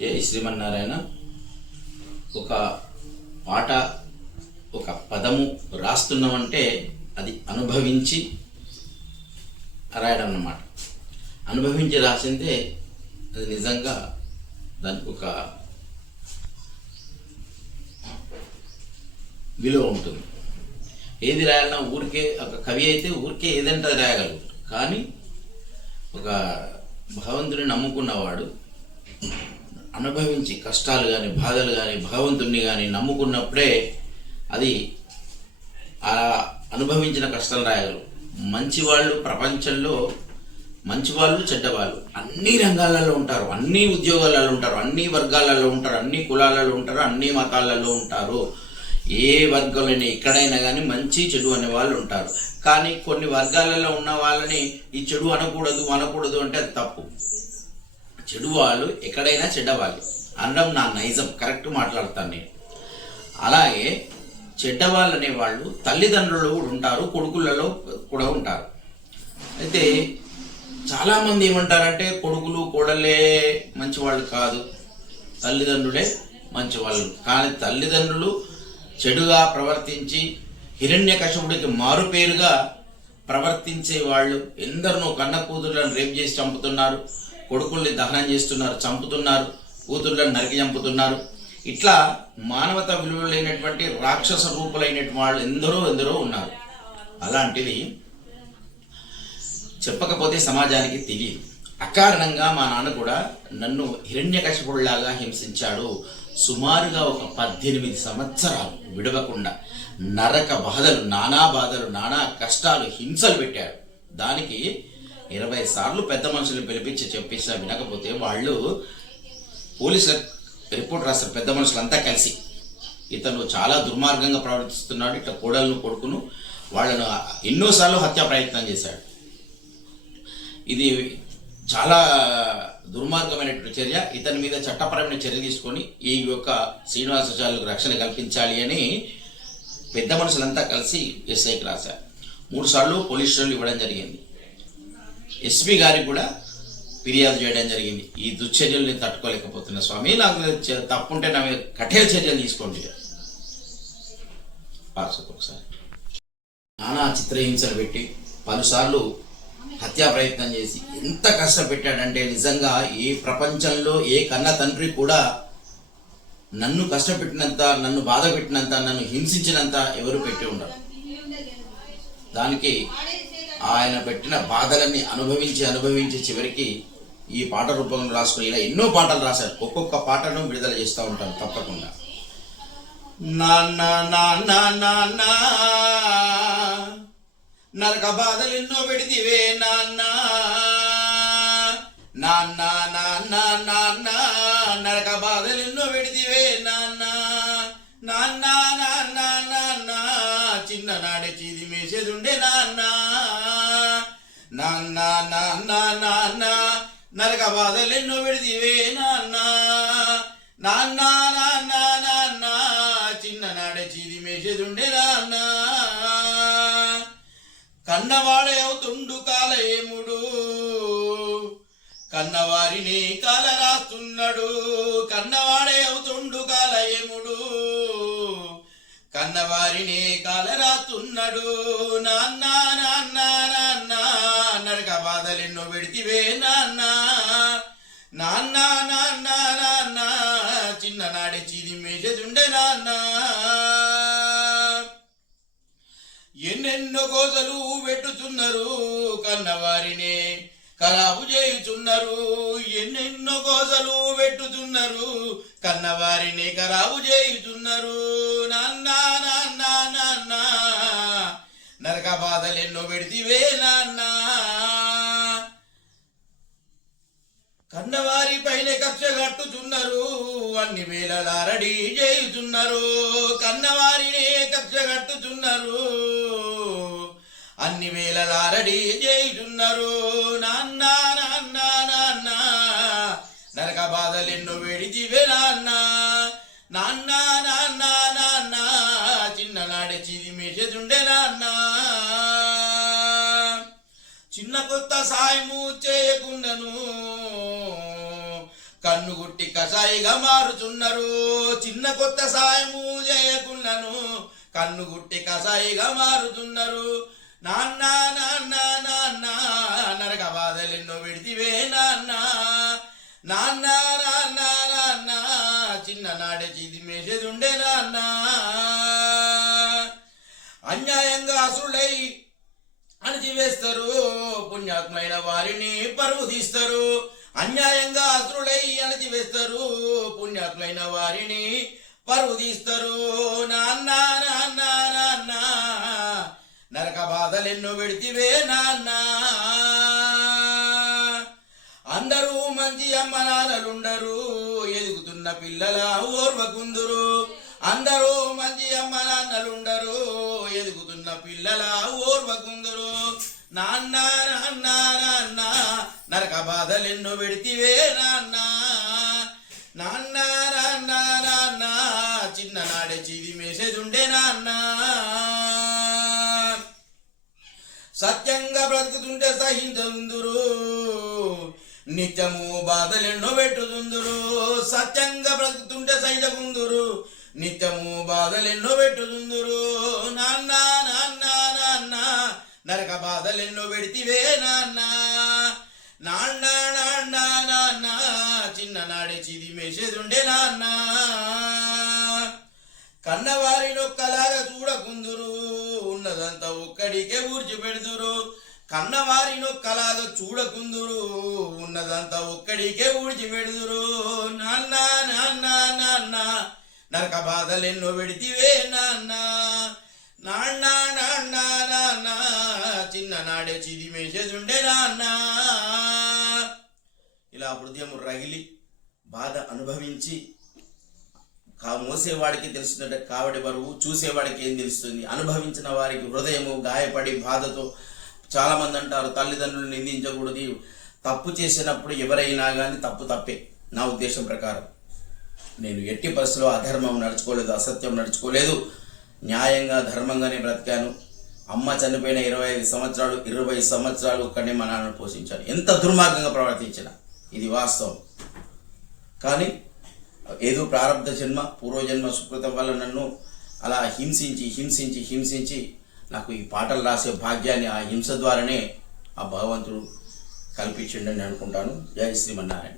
జై శ్రీమన్నారాయణ ఒక పాట ఒక పదము రాస్తున్నామంటే అది అనుభవించి రాయడం అన్నమాట. అనుభవించి రాసిందే అది నిజంగా దానికి ఒక విలువ ఉంటుంది. ఏది రాయాలన్నా ఊరికే ఒక కవి అయితే ఊరికే ఏదంటే అది రాయగలుగుతాడు కానీ ఒక భగవంతుని నమ్ముకున్నవాడు అనుభవించి కష్టాలు కానీ బాధలు కానీ భగవంతుణ్ణి కానీ నమ్ముకున్నప్పుడే అది ఆ అనుభవించిన కష్టం రాయగలరు. మంచివాళ్ళు ప్రపంచంలో మంచివాళ్ళు చెడ్డవాళ్ళు. అన్ని రంగాలలో ఉంటారు అన్ని ఉద్యోగాలలో ఉంటారు అన్ని వర్గాలలో ఉంటారు అన్ని కులాలలో ఉంటారు అన్ని మతాలలో ఉంటారు. ఏ వర్గంలోనే ఎక్కడైనా కానీ మంచి చెడు అనే వాళ్ళు ఉంటారు. కానీ కొన్ని వర్గాలలో ఉన్న వాళ్ళని ఈ చెడు అనకూడదు అనకూడదు అంటే అది తప్పు. చెడు వాళ్ళు ఎక్కడైనా చెడ్డవాళ్ళు. అనడం నా నైజం కరెక్ట్ మాట్లాడతాను నేను. అలాగే చెడ్డవాళ్ళు అనేవాళ్ళు తల్లిదండ్రులు కూడా ఉంటారు కొడుకులలో కూడా ఉంటారు. అయితే చాలామంది ఏమంటారంటే కొడుకులు కోడలే మంచివాళ్ళు కాదు. తల్లిదండ్రులే మంచివాళ్ళు. కానీ తల్లిదండ్రులు చెడుగా ప్రవర్తించి హిరణ్యకశపుడికి మారుపేరుగా ప్రవర్తించే వాళ్ళు ఎందరినో కన్న కూతురులను రేప్ చేసి చంపుతున్నారు. కొడుకుల్ని దహనం చేస్తున్నారు చంపుతున్నారు కూతుర్లను నరికి చంపుతున్నారు. ఇట్లా మానవత విలువ లేనటువంటి రాక్షస రూపులైనటువంటి వాళ్ళు ఎందరో ఎందరో ఉన్నారు. అలాంటిది చెప్పకపోతే సమాజానికి తెలియదు. అకారణంగా మా నాన్న కూడా నన్ను హిరణ్యకశపుడిలాగా హింసించాడు. సుమారుగా ఒక పద్దెనిమిది సంవత్సరాలు విడవకుండా నరక బాధలు నానా బాధలు నానా కష్టాలు హింసలు పెట్టాడు. దానికి ఇరవై సార్లు పెద్ద మనుషులు పిలిపించి చెప్పేసినా వినకపోతే వాళ్ళు పోలీసు రిపోర్ట్ రాస్తారు పెద్ద మనుషులంతా కలిసి. ఇతను చాలా దుర్మార్గంగా ప్రవర్తిస్తున్నాడు ఇట్లా కోడలను కొడుకును వాళ్ళను ఎన్నోసార్లు హత్యా ప్రయత్నం చేశాడు. ఇది చాలా దుర్మార్గమైనటువంటి చర్య. ఇతని మీద చట్టపరమైన చర్య తీసుకొని ఈ యొక్క శ్రీనివాసాచార్యులకు రక్షణ కల్పించాలి అని పెద్ద మనుషులంతా కలిసి ఎస్ఐకి రాశారు. మూడు సార్లు పోలీస్ స్టేషన్లు ఇవ్వడం జరిగింది. ఎస్పీ గారికి కూడా ఫిర్యాదు చేయడం జరిగింది. ఈ దుశ్చర్యలు నేను తట్టుకోలేకపోతున్నా స్వామి నాకు తప్పుంటే నా మీద కఠిన చర్యలు తీసుకోండి. ఒకసారి. నానా చిత్రహింసలు పెట్టి పలుసార్లు హత్యా ప్రయత్నం చేసి ఎంత కష్టపెట్టాడంటే నిజంగా ఈ ప్రపంచంలో ఏ కన్న తండ్రి కూడా నన్ను కష్టపెట్టినంత నన్ను బాధ పెట్టినంత నన్ను హింసించినంత ఎవరు పెట్టి ఉండరు. దానికి ఆయన పెట్టిన బాధలన్నీ అనుభవించి అనుభవించి చివరికి ఈ పాట రూపంలో రాసుకుని ఇలా ఎన్నో పాటలు రాశారు ఒక్కొక్క పాటను విడుదల చేస్తూ ఉంటారు తప్పకుండా నరక బాధలు ఎన్నో పెడితివే నాన్న నాన్న నాన్న నాన్న నరక బాధలు ఎన్నో పెడితివే నాన్న నాన్న నాన్న నాన్న చిన్ననాడే చీది మేసేదుండే నా నాన్న నాన్న నాన్న నరక బాధలెన్నో విడిదివే నాన్నా నాన్న నాన్న నాన్న నాన్న చిన్ననాడే చీది మేసేదుండే నాన్న కన్నవాడే అవుతుండు కాలయేముడు కన్నవారిని కాల రాస్తున్నాడు కన్నవాడే అవుతుండు కాలయేముడు కన్నవారిని కాల రాస్తున్నాడు నాన్న నాన్న పెడితివే నాన్న. నాన్న నాన్న నాన్న చిన్ననాడే చిరి మేసేదుండే నాన్న. ఎన్నెన్నో కోసలు పెట్టుచున్నారు కన్నవారినే కలాపు చేయుచున్నారు. ఎన్నెన్నో కోసలు పెట్టుచున్నారు కన్నవారిని ఖరాబు చేయుచున్నారు. నాన్న నాన్న నాన్న నరక బాధలెన్నో పెడితివే నాన్న. కన్నవారి పైన కక్ష కట్టుచున్నారు అన్ని వేలలారడి చేయుచున్నారు. కన్నవారినే కక్ష కట్టుచున్నారు అన్ని వేలలారడి చేయుచున్నారు. నాన్న నాన్న నాన్న నరక బాధలెన్నో వేడితివే నాన్న. నాన్న నాన్న నాన్న చిన్ననాడే చిది మేసేదుండే నాన్న. చిన్న కొత్త సాయము చేయకుండాను కన్ను గుట్టి కషాయిగా మారుచున్నారు. చిన్న కొత్త సాయము చేయకున్నను కన్ను గుట్టి కషాయిగా మారుతున్నారు నాన్న నాన్న నాన్న నరక బాధలెన్నో విడితివే నాన్న. నాన్న నాన్న నాన్న చిన్ననాడే చిది మేసేదుండే నాన్న. అన్యాయంగా అసురులై అణిచివేస్తారు. పుణ్యాత్మైన వారిని పరువు తీస్తారు. అన్యాయంగా అసురులై అణచివేస్తారు పుణ్యాత్మైన వారిని పరువుదీస్తారు. నాన్న నాన్న నాన్న నరక బాధలెన్నో పెడితివే నాన్న అందరూ మంచి అమ్మ నాన్నలుండరు ఎదుగుతున్న పిల్లల ఓర్వకుందురు. అందరూ మంచి అమ్మ నాన్నలుండరు ఎదుగుతున్న పిల్లల ఓర్వకుందురు. నాన్న నాన్న నాన్న నరక బాధలెన్నో పెడితివే నాన్న నాన్న నాన్న నాన్న చిన్ననాడే చిది మేసేదుండే నాన్న. సత్యంగా బ్రతుకుతుంటే సహించుందురు నిత్యము బాధలెన్నో పెట్టుతుందురు సత్యంగా బ్రతుకుతుంటే సహించకుందురు. నిత్యము బాధలెన్నో పెట్టుతుందురు నాన్న నాన్న నాన్న నరక బాధలెన్నో పెడితివే నాన్నా. నాన్న నాన్న నాన్న చిన్ననాడే చిది మేసేదుండే నాన్న. కన్నవారి నొక్కలాగా చూడకుందురు ఉన్నదంతా ఒక్కడికే ఊర్చి పెడుతురు కన్నవారి నొక్కలాగా చూడకుందురు ఉన్నదంతా ఒక్కడికే ఊడ్చి పెడుదురు. నాన్న నాన్న నాన్న నరక బాధలెన్నో పెడితివే నాన్న. నాన్న నాన్న నాన్న చిన్ననాడే చిది మేసేదుండే నాన్న. ఇలా హృదయం రగిలి బాధ అనుభవించి కా మోసేవాడికి తెలుస్తుందంటే కావడి బరువు చూసేవాడికి ఏం తెలుస్తుంది? అనుభవించిన వారికి హృదయము గాయపడి బాధతో చాలామంది అంటారు తల్లిదండ్రులు నిందించకూడదు తప్పు చేసినప్పుడు ఎవరైనా కానీ తప్పు తప్పే నా ఉద్దేశం ప్రకారం. నేను ఎట్టి పరిస్థితిలో అధర్మం నడుచుకోలేదు అసత్యం నడుచుకోలేదు న్యాయంగా ధర్మంగానే బ్రతికాను. అమ్మ చనిపోయిన ఇరవై ఐదు సంవత్సరాలు ఇరవై సంవత్సరాలు ఒక్కడే మా నాన్నను పోషించాను. ఎంత దుర్మార్గంగా ప్రవర్తించిన. ఇది వాస్తవం. కానీ ఏదో ప్రారంభ జన్మ పూర్వజన్మ సుకృతం వల్ల నన్ను అలా హింసించి హింసించి హింసించి నాకు ఈ పాటలు రాసే భాగ్యాన్ని ఆ హింస ద్వారానే ఆ భగవంతుడు కల్పించిండని అనుకుంటాను. జయ శ్రీమన్నారాయణ.